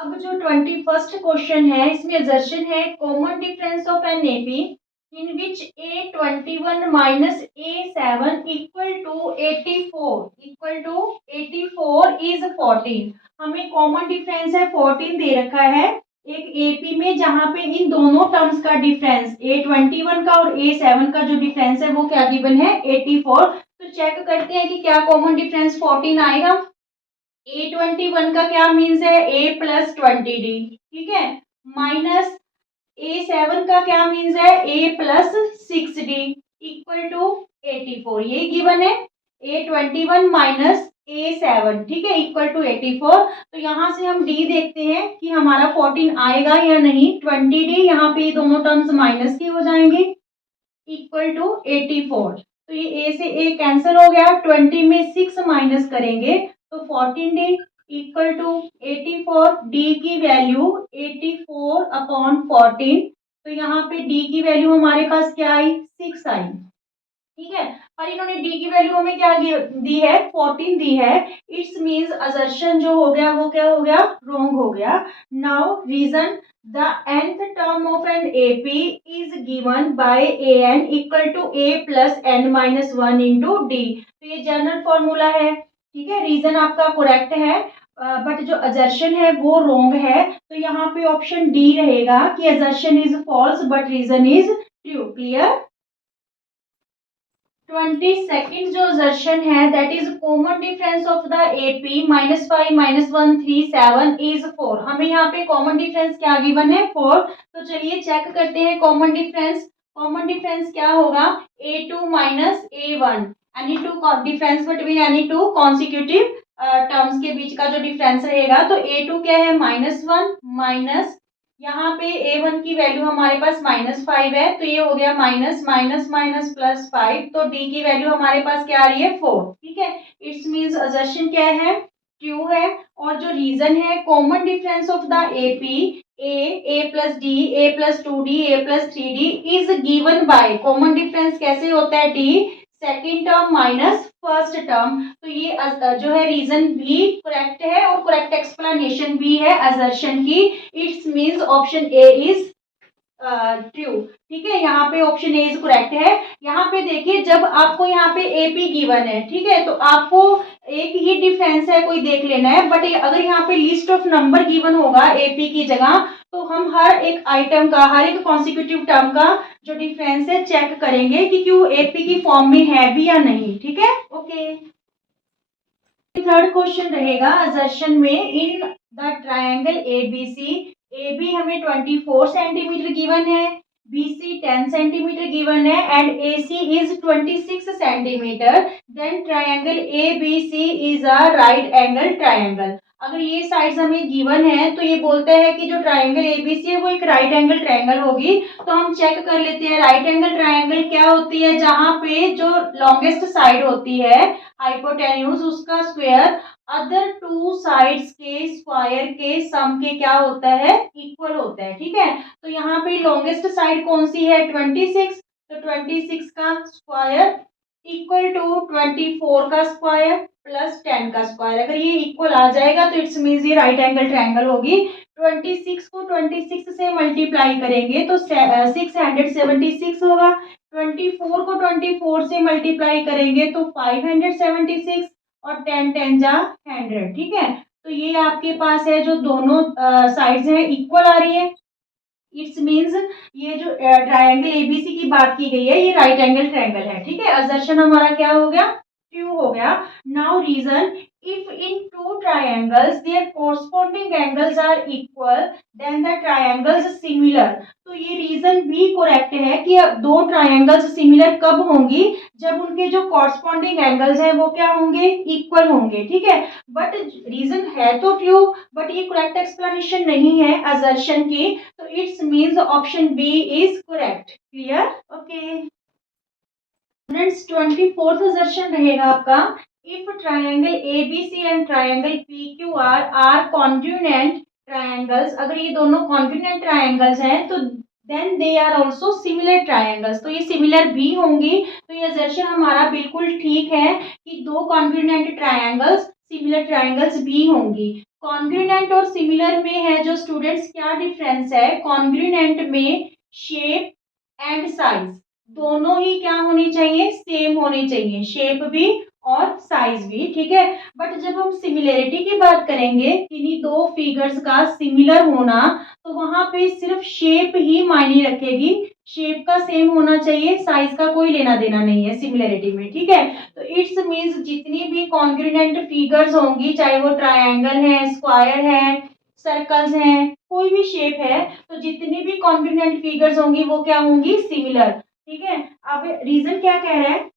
अब जो 21st question है इसमें असर्शन है common difference of an AP in which A21 minus A7 equal to 84 is 14। हमें कॉमन डिफरेंस है 14 दे रखा है एक एपी में, जहां पे इन दोनों टर्म्स का डिफरेंस A21 का और A7 का जो डिफरेंस है वो क्या गिवन है 84। तो चेक करते हैं कि क्या कॉमन डिफरेंस 14 आएगा। A21 का क्या मीन्स है A प्लस 20D, ठीक है, माइनस A7 का क्या मीन्स है A plus 6D equal to 84। ये गिवन है A21 माइनस A7, ठीक है, इक्वल टू 84। तो यहाँ से हम D देखते हैं कि हमारा 14 आएगा या नहीं। 20D यहाँ पे दोनों टर्म्स माइनस के हो जाएंगे इक्वल टू 84। तो ये A से A कैंसिल हो गया, 20 में 6 माइनस करेंगे तो 14D इक्वल टू 84। D की वैल्यू 84 अपॉन 14। तो यहाँ पे D की वैल्यू हमारे पास क्या आई 6 आई, ठीक है। और इन्होंने D की वैल्यू हमें क्या दी है 14 दी है। इट्स मीन्स असर्शन जो हो गया वो क्या हो गया रॉन्ग हो गया। Now reason the nth term of an AP is given by an equal to a plus n minus 1 into D। तो ये जनरल फॉर्मूला है, ठीक है। रीजन आपका करेक्ट है बट जो असर्शन है वो रॉन्ग है। तो यहाँ पे ऑप्शन डी रहेगा कि assertion is false but reason is true. Clear. 22nd जो assertion है that is common difference of the AP -5 -1 3 7 is 4। हमें यहाँ पे कॉमन डिफरेंस क्या गिवन है 4। तो चलिए चेक करते हैं कॉमन डिफरेंस। कॉमन डिफरेंस क्या होगा A2 minus A1, any two difference between any two consecutive terms के बीच का जो डिफरेंस रहेगा। तो A2 क्या है -1 माइनस यहाँ पे A1 की वैल्यू हमारे पास -5 है तो ये हो गया माइनस माइनस माइनस प्लस 5। तो D की वैल्यू हमारे पास क्या आ रही है 4, ठीक है। इट्स मीन्स असर्शन क्या है ट्रू है। और जो रीजन है common difference of the AP A plus D A plus 2D A plus 3D is given by, common difference कैसे होता है D second term minus first term. तो ये जो है रीजन भी करेक्ट है और करेक्ट एक्सप्लेनेशन भी है असर्शन की। It's means option A is true, ठीक है। यहाँ पे ऑप्शन ए इज करेक्ट है। यहाँ पे देखिए जब आपको यहाँ पे एपी गिवन है, ठीक है, तो आपको एक ही डिफरेंस है कोई देख लेना है। बट अगर यहाँ पे लिस्ट ऑफ नंबर गिवन होगा एपी की जगह तो हम हर एक आइटम का हर एक कॉन्सिक्यूटिव टर्म का जो डिफरेंस है चेक करेंगे कि क्यों एपी की फॉर्म में है भी या नहीं, ठीक है। ओके, थर्ड क्वेश्चन रहेगा असर्शन में in the triangle ABC AB हमें 24 सेंटीमीटर गिवन है, BC 10 सेंटीमीटर गिवन है and AC is 26 centimetre. Then triangle ABC is a right angle triangle. अगर ये साइड्स हमें गिवन है तो ये बोलता है कि जो ट्रायंगल ABC है वो एक राइट एंगल ट्रायंगल होगी। तो हम चेक कर लेते हैं राइट एंगल ट्रायंगल क्या होती है, जहां पे जो लॉन्गेस्ट साइड होती है हाइपोटेन्यूज उसका स्क्वायर अदर टू साइड्स के स्क्वायर के सम के क्या होता है इक्वल होता है, ठीक है। तो यहाँ पे लॉन्गेस्ट साइड कौन सी है 26। तो 26 का स्क्वायर इक्वल टू 24 का स्क्वायर प्लस 10 का स्क्वायर। अगर ये इक्वल आ जाएगा तो इट्स मीन्स ये राइट एंगल ट्रायंगल होगी। 26 को 26 से मल्टीप्लाई करेंगे तो 676 होगा। 24 को 24 से मल्टीप्लाई करेंगे तो 576 और 10 10 जा 100, ठीक है। तो ये आपके पास है जो दोनों साइड्स हैं इक्वल आ रही है। इट्स मीन्स ये जो ट्रायंगल एबीसी की बात की गई है ये राइट एंगल ट्रायंगल है, ठीक है। असर्शन हमारा क्या हो गया ट्रू हो गया। Now reason if in two triangles their corresponding angles are equal then the triangles similar. तो ये रीजन भी करेक्ट है कि दो ट्रायंगल्स सिमिलर कब होंगी जब उनके जो कॉरस्पॉन्डिंग एंगल्स हैं वो क्या होंगे इक्वल होंगे, ठीक है। बट रीजन है तो ट्रू बट ये करेक्ट एक्सप्लेनेशन नहीं है असर्शन की। तो it's means option B is correct. Clear. Okay friends 24th assertion रहेगा आपका if triangle ABC and triangle PQR are congruent triangles. अगर ये दोनों कॉन्ग्रुएंट ट्रायंगल्स हैं तो then they are also similar triangles. तो ये सिमिलर भी होंगी। तो ये असर्शन हमारा बिल्कुल ठीक है कि दो कॉन्ग्रुएंट ट्रायंगल्स सिमिलर ट्रायंगल्स भी होंगी। कॉन्ग्रुएंट और सिमिलर में है जो स्टूडेंट्स, क्या डिफरेंस है? कॉन्ग्रुएंट में शेप एंड साइज दोनों ही क्या होनी चाहिए? सेम होनी चाहिए, शेप भी और साइज भी, ठीक है। बट जब हम सिमिलैरिटी की बात करेंगे, किन्हीं दो फिगर्स का सिमिलर होना, तो वहां पे सिर्फ शेप ही मायने रखेगी, शेप का सेम होना चाहिए, साइज का कोई लेना देना नहीं है सिमिलैरिटी में, ठीक है। तो इट्स मीन्स जितनी भी कॉन्ग्रुएंट फिगर्स होंगी, चाहे वो ट्रायंगल है, स्क्वायर है, सर्कल्स हैं, कोई भी शेप है, तो जितनी भी कॉन्ग्रुएंट फिगर्स होंगी वो क्या होंगी? सिमिलर, ठीक है। अब रीजन क्या कह रहा है?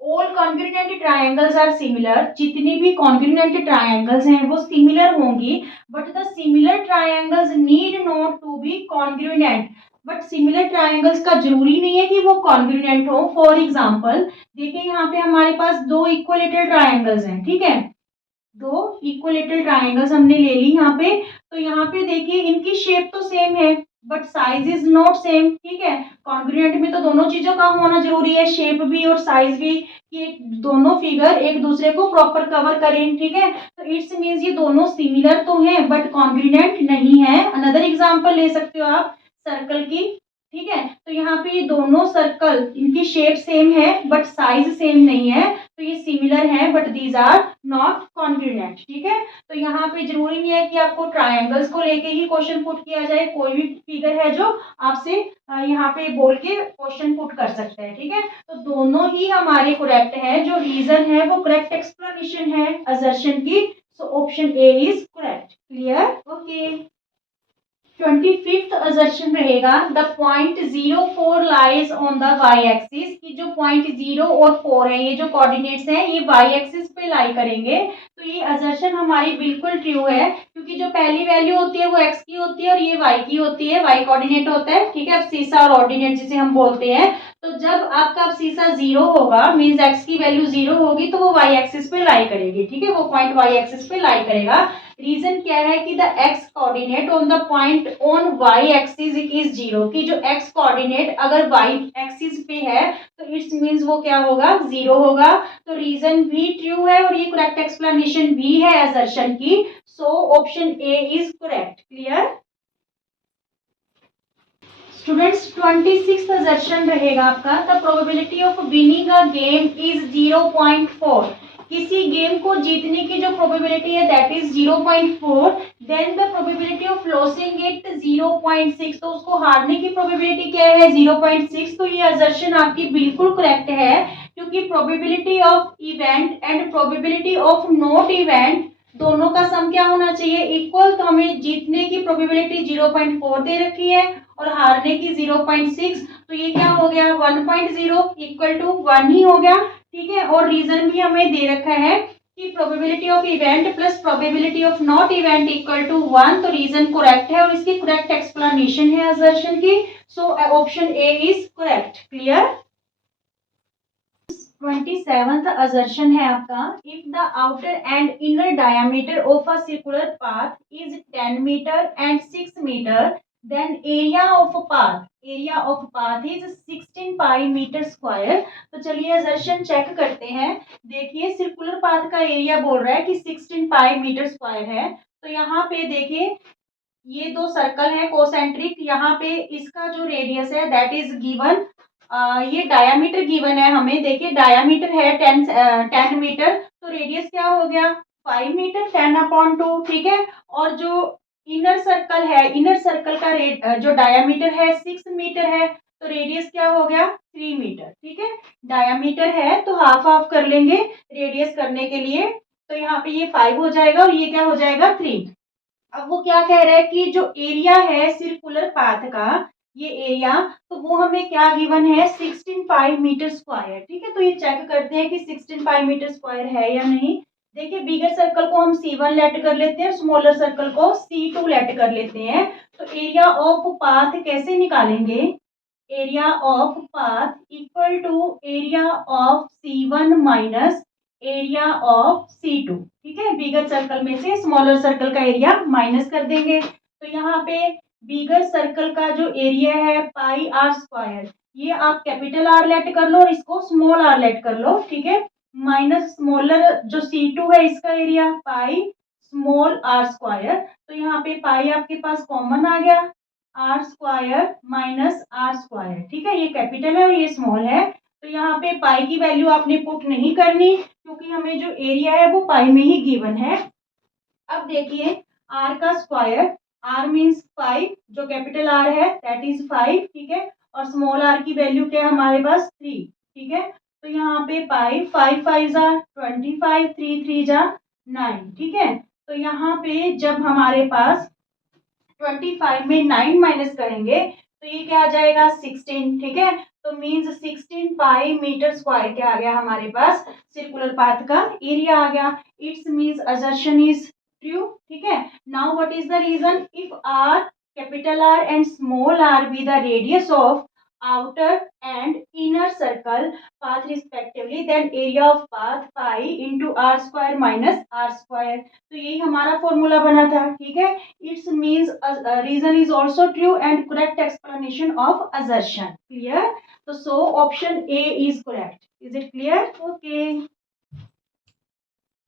All congruent triangles are similar, जितनी भी कॉन्ग्रुएंट ट्रायंगल्स हैं वो सिमिलर होंगी, but the similar triangles need not to be congruent. But similar triangles का जरूरी नहीं है कि वो कॉन्ग्रुएंट हो। फॉर एग्जांपल देखिए, यहाँ पे हमारे पास दो इक्वलेटरल ट्रायंगल्स हैं, ठीक है, दो इक्वलेटरल ट्रायंगल्स हमने ले ली यहाँ पे। तो यहाँ पे देखिए इनकी शेप तो सेम है, but size is not same, ठीक है। कॉन्ग्रुएंट में तो दोनों चीजों का होना जरूरी है, शेप भी और साइज भी, कि दोनों फिगर एक दूसरे को प्रॉपर कवर करें, ठीक है। तो इट्स मीन्स ये दोनों सिमिलर तो हैं बट कॉन्ग्रुएंट नहीं है। अनदर एग्जांपल ले सकते हो आप सर्कल की, ठीक है। तो यहाँ पे ये दोनों सर्कल, इनकी शेप सेम है बट साइज सेम नहीं है, तो ये सिमिलर है but these are not congruent, ठीक है। तो यहाँ पे जरूरी नहीं है कि आपको ट्रायंगल्स को लेके ही क्वेश्चन पुट किया जाए, कोई भी फिगर है जो आपसे यहाँ पे बोल के क्वेश्चन पुट कर सकते हैं, ठीक है। तो दोनों ही हमारे करेक्ट है, जो रीजन है वो करेक्ट एक्सप्लेनेशन है असर्शन की, so option A is correct. Clear? Okay. 25th assertion रहेगा, the point 0 4 lies on the Y axis, की जो पॉइंट 0 और 4 है, ये जो कोऑर्डिनेट्स हैं ये वाई एक्सिस पे लाई करेंगे। तो ये असर्शन हमारी बिल्कुल ट्रू है, क्योंकि जो पहली वैल्यू होती है वो एक्स की होती है और ये वाई की होती है, वाई कोऑर्डिनेट होता है, ठीक है। अब सीसा और ऑर्डिनेट जिसे हम बोलते हैं, तो जब आपका अब सीसा 0 होगा, मीन्स एक्स की वैल्यू 0 होगी, तो वो वाई एक्सिस पे लाई करेगी, ठीक है, वो पॉइंट वाई एक्सिस पे लाई करेगा। रीजन क्या है कि the x coordinate on the point on y axis is 0, कि जो एक्स कोऑर्डिनेट अगर वाई एक्सिस पे है तो इट्स मींस वो क्या होगा? 0 होगा। तो रीजन भी ट्रू है और ये करेक्ट एक्सप्लेनेशन भी है असर्शन की, so option A is correct. Clear? Students 26th assertion रहेगा आपका, the probability of winning a game is 0.4, किसी गेम को जीतने की जो प्रोबेबिलिटी है that is 0.4, then the probability of losing it 0.6, तो उसको हारने की प्रोबेबिलिटी क्या है? 0.6। तो ये असर्शन आपकी बिल्कुल करेक्ट है, क्योंकि probability of event and probability of not event दोनों का सम क्या होना चाहिए? इक्वल। तो हमें जीतने की प्रोबेबिलिटी 0.4 दे रखी है और हारने की 0.6, तो ये क्या हो गया? 1.0 इक्वल टू 1 ही हो गया, ठीक है। और रीजन भी हमें दे रखा है कि probability of event plus probability of not event equal to 1, तो रीजन करेक्ट है और इसकी करेक्ट एक्सप्लेनेशन है असर्शन की, so option A is correct. Clear? 27th assertion है आपका, if the outer and inner diameter of a circular path is 10 meter and 6 meter, then area of path is 16 pi meter square। तो चलिए assertion check करते हैं। देखिए circular path का area बोल रहा है कि 16 पाई मीटर स्क्वायर है। तो यहाँ पे देखिए ये दो सर्कल है कोसेंट्रिक, यहाँ पे इसका जो रेडियस है दैट इज गिवन, ये डायामीटर गिवन है हमें। देखिए डायामीटर है 10 मीटर, तो रेडियस क्या हो गया? 5 मीटर, 10/2, ठीक है। और जो इनर सर्कल है, इनर सर्कल का जो डायामीटर है 6 मीटर है, तो रेडियस क्या हो गया? 3 मीटर, ठीक है। डायामीटर है तो हाफ हाफ कर लेंगे रेडियस करने के लिए, तो यहाँ पे ये 5 हो जाएगा और ये क्या हो जाएगा? 3। अब वो क्या कह रहा है कि जो एरिया है सर्कुलर पाथ का, ये एरिया, तो वो हमें क्या गिवन है? 16 पाई मीटर स्क्वायर, ठीक है। तो ये चेक करते हैं कि 16 पाई मीटर स्क्वायर है या नहीं। देखिए बिगर सर्कल को हम C1 लेट कर लेते हैं, स्मॉलर सर्कल को C2 लेट कर लेते हैं। तो एरिया ऑफ पाथ कैसे निकालेंगे? Area of path equal to area of C1 minus area of C2, ठीक है। बिगर सर्कल में से स्मॉलर सर्कल का एरिया माइनस कर देंगे। तो यहाँ पे बिगर सर्कल का जो एरिया है पाई आर स्क्वायर, ये आप कैपिटल आर लेट कर लो और इसको स्मॉल आर लेट कर लो, ठीक है। माइनस स्मॉलर जो C2 है इसका area pi small r square. तो यहाँ पे पाई आपके पास कॉमन आ गया, r square minus r square, ठीक है, ये कैपिटल है और ये स्मॉल है। तो यहाँ पे पाई की वैल्यू आपने पुट नहीं करनी क्योंकि हमें जो एरिया है वो पाई में ही गिवन है। अब देखिए आर का स्क्वायर, आर मीन्स 5, जो कैपिटल आर है दैट इज 5, ठीक है, और स्मॉल आर की वैल्यू क्या है हमारे पास 3, ठीक है। तो यहाँ पे पाई 5 5 जा 25, 3 3 जा 9, ठीक है। तो यहाँ पे जब हमारे पास 25 में 9 माइनस करेंगे तो ये क्या आ जाएगा 16, ठीक है। तो मीन्स 16 पाई मीटर स्क्वायर क्या आ गया हमारे पास, सर्कुलर पाथ का एरिया आ गया। It's means assertion is true, ठीक है। Now what is the reason, if R capital R and small r be the radius of outer and inner circle path respectively, then area of path pi into r square minus r square। तो यही हमारा formula बना था, ठीक है। It's means reason is also true and correct explanation of assertion, clear. तो so option A is correct, is it clear, okay.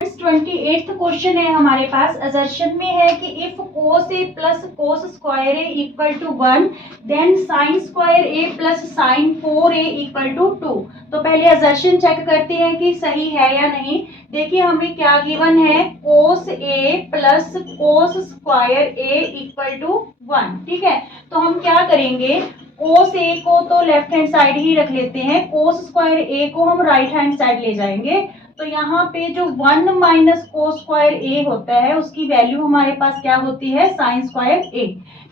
28th question है हमारे पास, असर्शन में है कि if cos a plus cos square a equal to 1 then sin square a plus sin 4a equal to 2। तो पहले assertion check करते हैं कि सही है या नहीं। देखिए हमें क्या गिवन है, cos a plus cos square a equal to 1, ठीक है। तो हम क्या करेंगे, cos a को तो लेफ्ट हैंड साइड ही रख लेते हैं, cos स्क्वायर a को हम राइट हैंड साइड ले जाएंगे। तो यहाँ पे जो 1 माइनस कोस स्क्वायर ए होता है उसकी वैल्यू हमारे पास क्या होती है, साइन स्क्वायर ए।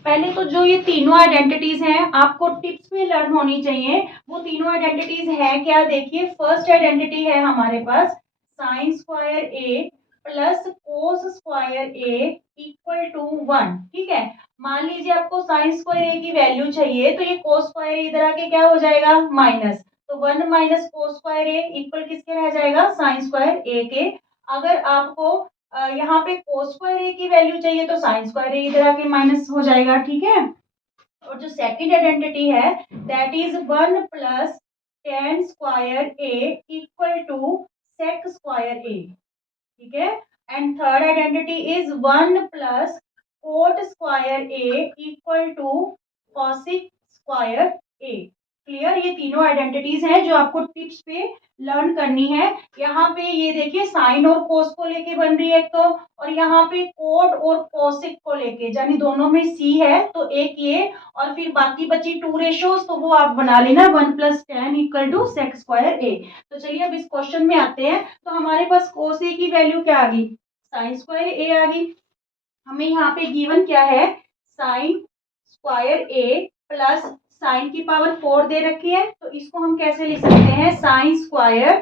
पहले तो जो ये तीनों आइडेंटिटीज हैं आपको टिप्स में लर्न होनी चाहिए, वो तीनों आइडेंटिटीज है क्या। देखिए फर्स्ट आइडेंटिटी है हमारे पास sine square A plus cos square A equal to 1, ठीक है। मान लीजिए आपको साइन स्क्वायर ए की वैल्यू चाहिए तो ये कोस स्क्वायर इधर आके क्या हो जाएगा, माइनस। तो 1 minus cos square A equal किसके रह जाएगा, साइन स्क्वायर ए के। अगर आपको यहाँ पे कोस स्क्वायर ए की वैल्यू चाहिए तो साइन स्क्वायर ए इधर आके माइनस हो जाएगा, ठीक है। और जो सेकंड आइडेंटिटी है that is 1 plus tan square A equal to sec square A, ठीक है। And third identity is 1 plus cot square A equal to cosec square A, clear. ये तीनों आइडेंटिटीज हैं जो आपको टिप्स पे लर्न करनी है। यहाँ पे ये देखिए साइन और कोस को लेके बन रही है एक तो, और यहाँ पे कोट और कोसिक को लेके, यानी दोनों में सी है तो एक ये, और फिर बाकी बची 2 रेशोज तो वो आप बना लेना 1 plus tan equal to sec square A. तो चलिए अब इस क्वेश्चन में आते हैं। तो हमारे पास कोस ए की वैल्यू क्या आ गई, साइन स्क्वायर ए आ गई। हमें यहाँ पे गिवन क्या है, sign square A plus sign की पावर 4 दे रखी है, तो इसको हम कैसे लिख सकते हैं, साइन स्क्वायर,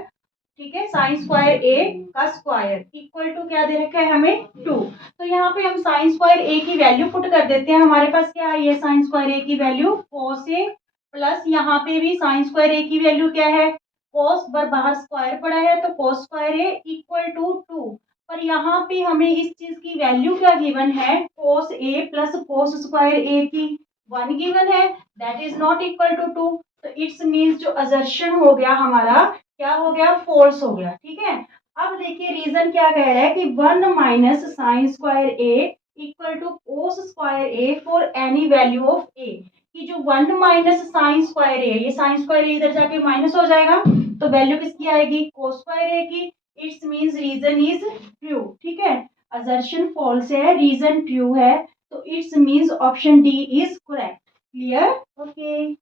ठीक है, साइन स्क्वायर ए का स्क्वायर इक्वल टू क्या दे रखा है हमें 2। तो यहाँ पे हम साइन स्क्वायर ए की वैल्यू पुट कर देते हैं। हमारे पास क्या है, ये साइन स्क्वायर ए की वैल्यू cos ए प्लस यहाँ पे भी साइन स्क्वायर ए की वैल्यू क्या है, cos बाहर स्क्वायर पड़ा है तो cos square A equal to 2। पर यहाँ पे हमें इस चीज की वैल्यू क्या गिवन है, cos A plus cos square A की 1 गिवन है, that is not equal to 2। तो इट्स मीन्स जो असर्शन हो गया हमारा क्या हो गया, फोल्स हो गया, ठीक है। अब देखिए रीजन क्या कह रहा है कि 1 minus sine square A equal to cos square A for any value of A, कि जो 1 माइनस साइन स्क्वायर ए, ये साइन स्क्वायर ए इधर जाके माइनस हो जाएगा तो वैल्यू किसकी आएगी, कोस स्क्वायर ए की। It's means reason is true, ठीक है। असर्शन फॉल्स है, रीजन ट्रू है, तो it's means option D is correct, clear, okay.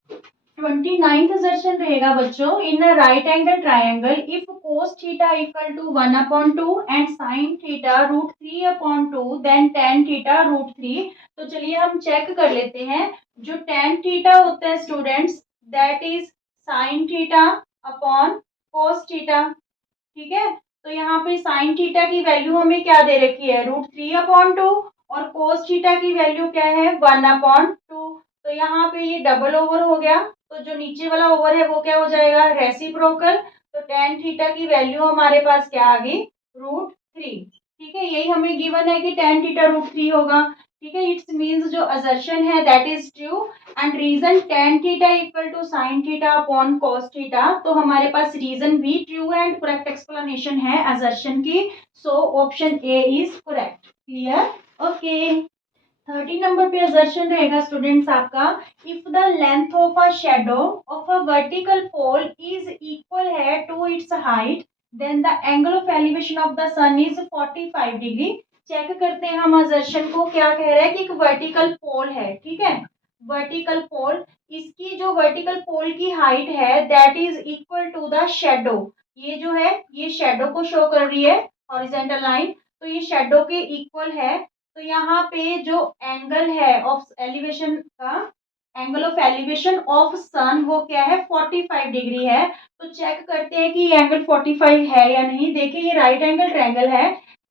29th assertion रहेगा बच्चों, in a right angle triangle if cos theta equal to 1/2 and sin theta √3/2 then tan theta √3। तो चलिए हम चेक कर लेते हैं। जो tan थीटा होता है students that is sin theta upon cos theta, ठीक है। तो यहाँ पे sin थीटा की वैल्यू हमें क्या दे रखी है, √3/2, और cos थीटा की वैल्यू क्या है 1/2। तो यहाँ पे ये डबल ओवर हो गया, तो जो नीचे वाला ओवर है वो क्या हो जाएगा, रेसिप्रोकल। तो tan थीटा की वैल्यू हमारे पास क्या आ गई, √3, ठीक है। यही हमें गिवन है कि tan थीटा √3 होगा। ठीक है, इट्स मीन्स जो असर्शन है that is true and reason tan theta equal to sin theta upon cos theta, तो हमारे पास रीजन भी ट्रू है एंड करेक्ट एक्सप्लेनेशन है असर्शन की, so option A is correct. Clear? Okay. 30 number पे असर्शन रहेगा स्टूडेंट्स आपका, if the length of a shadow of a vertical pole is equal है to its height then the angle of elevation of the sun is 45 degree. Check करते हैं हम assertion को, क्या कह रहा है कि एक वर्टिकल पोल है, ठीक है, वर्टिकल पोल, इसकी जो वर्टिकल पोल की हाइट है that is equal to the shadow, ये जो है ये शेडो को शो कर रही है हॉरिजॉन्टल लाइन, तो ये शेडो के इक्वल है, तो यहाँ पे जो एंगल है ऑफ एलिवेशन का, एंगल ऑफ एलिवेशन ऑफ सन वो क्या है 45 डिग्री है। तो चेक करते हैं कि ये एंगल 45 है या नहीं। देखिए ये राइट एंगल ट्रायंगल है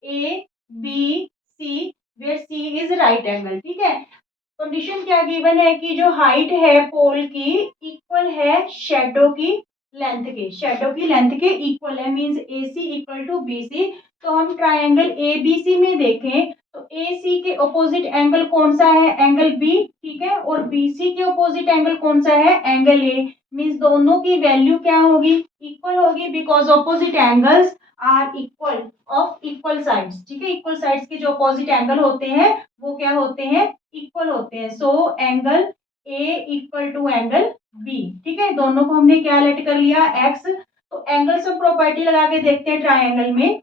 A B C, where C is right angle, ठीक है। कंडीशन क्या गिवन है कि जो हाइट है पोल की इक्वल है शेडो की लेंथ के, शेडो की लेंथ के इक्वल है, means A C equal to B C. तो हम ट्रायंगल ए बी सी में देखें तो ए सी के ऑपोजिट एंगल कौन सा है, एंगल बी, ठीक है, और बी सी के ऑपोजिट एंगल कौन सा है, एंगल ए, मींस दोनों की वैल्यू क्या होगी, इक्वल होगी, because opposite angles are equal of equal sides, ठीक है, इक्वल साइड्स के जो ऑपोजिट एंगल होते हैं वो क्या होते हैं, इक्वल होते हैं। So angle A equal to angle B, ठीक है, दोनों को हमने क्या लेट कर लिया, एक्स। तो एंगल से प्रॉपर्टी लगा के देखते हैं ट्रायंगल में,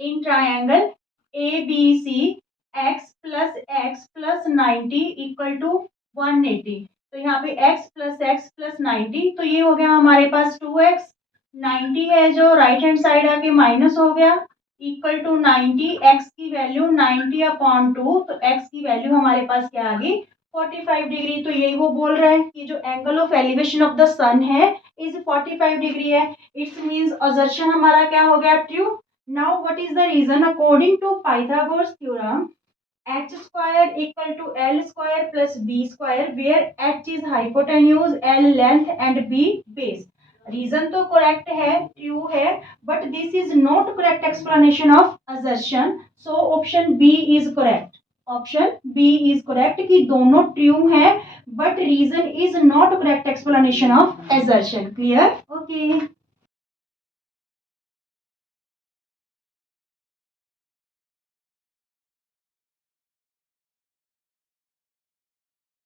in triangle A B C x plus 90 equal to 180, तो यहाँ पे x प्लस 90, तो ये हो गया हमारे पास 2x, 90 है जो राइट हैंड साइड आके माइनस हो गया, इक्वल टू 90, x की वैल्यू 90 अपॉन 2, तो x की वैल्यू हमारे पास क्या आ गई 45 डिग्री। तो यही वो बोल रहा है कि जो angle of elevation of the sun है इज 45 डिग्री है, इट्स मींस असर्शन हमारा क्या हो गया, true. Now what is the reason? According to Pythagoras theorem, h square equal to l square plus b square, where h is hypotenuse, l length and b base. Reason तो correct है, true है, but this is not correct explanation of assertion. So option B is correct. Option B is correct कि दोनों true है, but reason is not correct explanation of assertion. Clear? Okay.